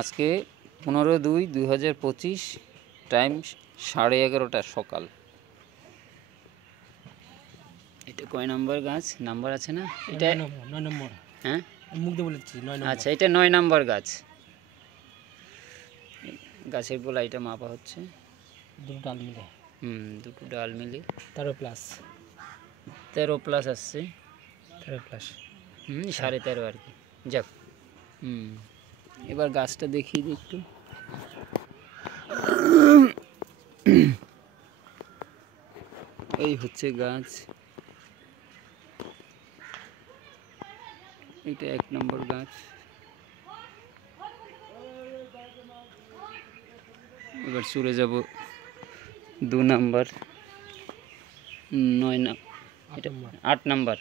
আজকে 15/2/2025 টাইম 11:30 সকাল। এটা কয় নাম্বার গাছ? নাম্বার আছে না? এটা 9 নম্বর। হ্যাঁ মুখ দিয়ে বলেছি 9 নম্বর। আচ্ছা, এটা 9 নাম্বার গাছ। গাছের গোলাইটা মাপা হচ্ছে, দুটো ডাল মিলে। দুটো ডাল মিলে 13 প্লাস 13+ আসছে। 13 প্লাস 13.5 আর কি। যাক, এবার গাছটা দেখিয়ে দিই একটু। এই হচ্ছে গাছ, এটা 1 নম্বর গাছ। এবার চলে যাব 2 নাম্বার, 9 না, এটা 8 নাম্বার।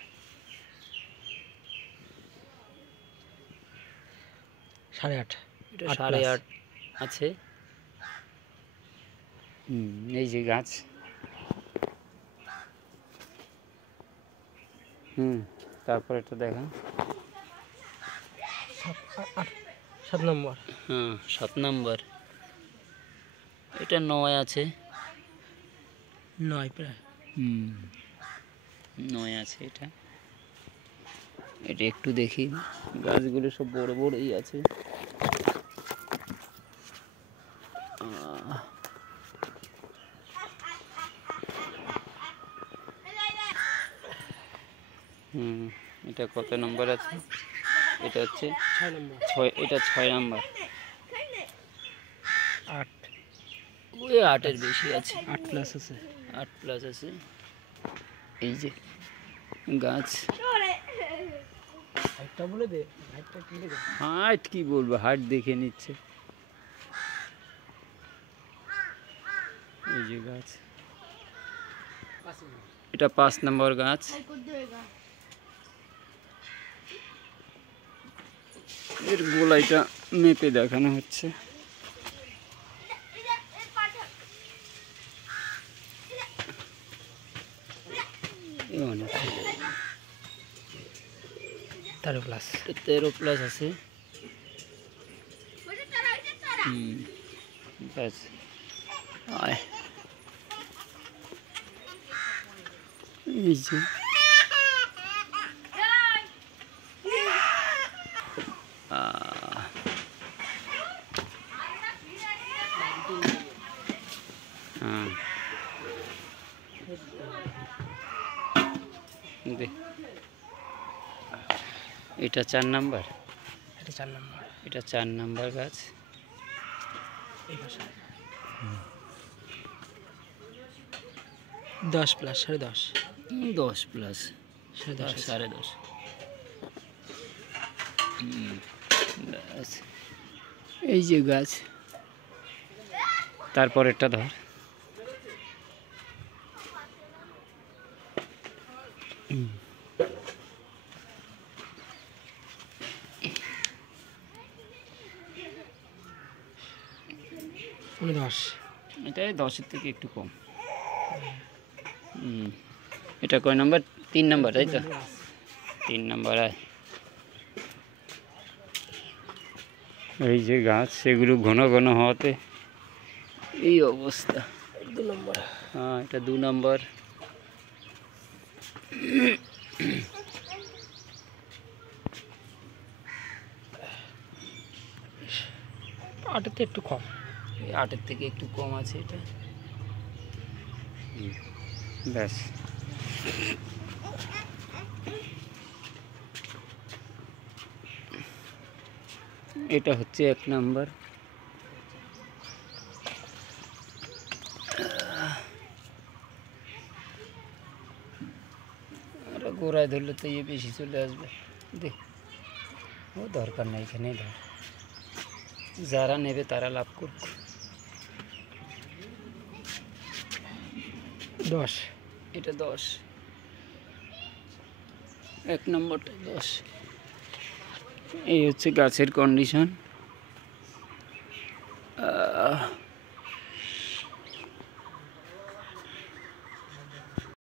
8.5 এটা 8.5 আছে। এই যে গাছ, তারপর এটা দেখা 7 নম্বর। 7 নাম্বার। এটা 9 আছে। 9 প্রায় 9 আছে। এটা একটু দেখি, গাছগুলো সব বড় বড়ই আছে। এটা কত নম্বর আছে? এটা হচ্ছে 6 নম্বর। 6। এটা 6 নাম্বার। 8 ওই 8-এর বেশি আছে, 8 প্লাস আছে। 8+ আছে। এই যে গাছ, হাইটটা বলে দে, হাইটটা কি বলে দে। হাইট কি বলবো, হাইট দেখে নিচ্ছে। এই যে গাছ, এটা 5 নম্বর গাছ। এর গোলাইটা মেপে দেখানো হচ্ছে। অনেক 13 প্লাস 13+ আছে। ব্যাস, এই যে এটা 4 নাম্বার। এটা 4 নম্বর। এটা 4 নাম্বার গাছ। এই পাশে 10 প্লাস 10.5 10+, 10.5। এই যে গাছ, তারপর একটা ধর। এটা 10-এর থেকে একটু কম। এটা কয় নাম্বার? 3 নাম্বার, তাই তো? 3 নাম্বার। এই যে গাছ, সেগুলো ঘন ঘন হওয়াতে এই অবস্থা। 2 নম্বর। এটা 2 নাম্বার। আটেতে একটু কম, 8-এর থেকে একটু কম আছে এটা। ব্যাস, এটা হচ্ছে 1 নাম্বার। আর গোড়ায় ধরলে তো বেশি চলে আসবে। দেখ, ও দরকার নেই, এখানেই ধর, যারা নেবে তারা লাভ করুক। 10। এটা 10, 1 নম্বরটা 10। এই হচ্ছে গাছের কন্ডিশন।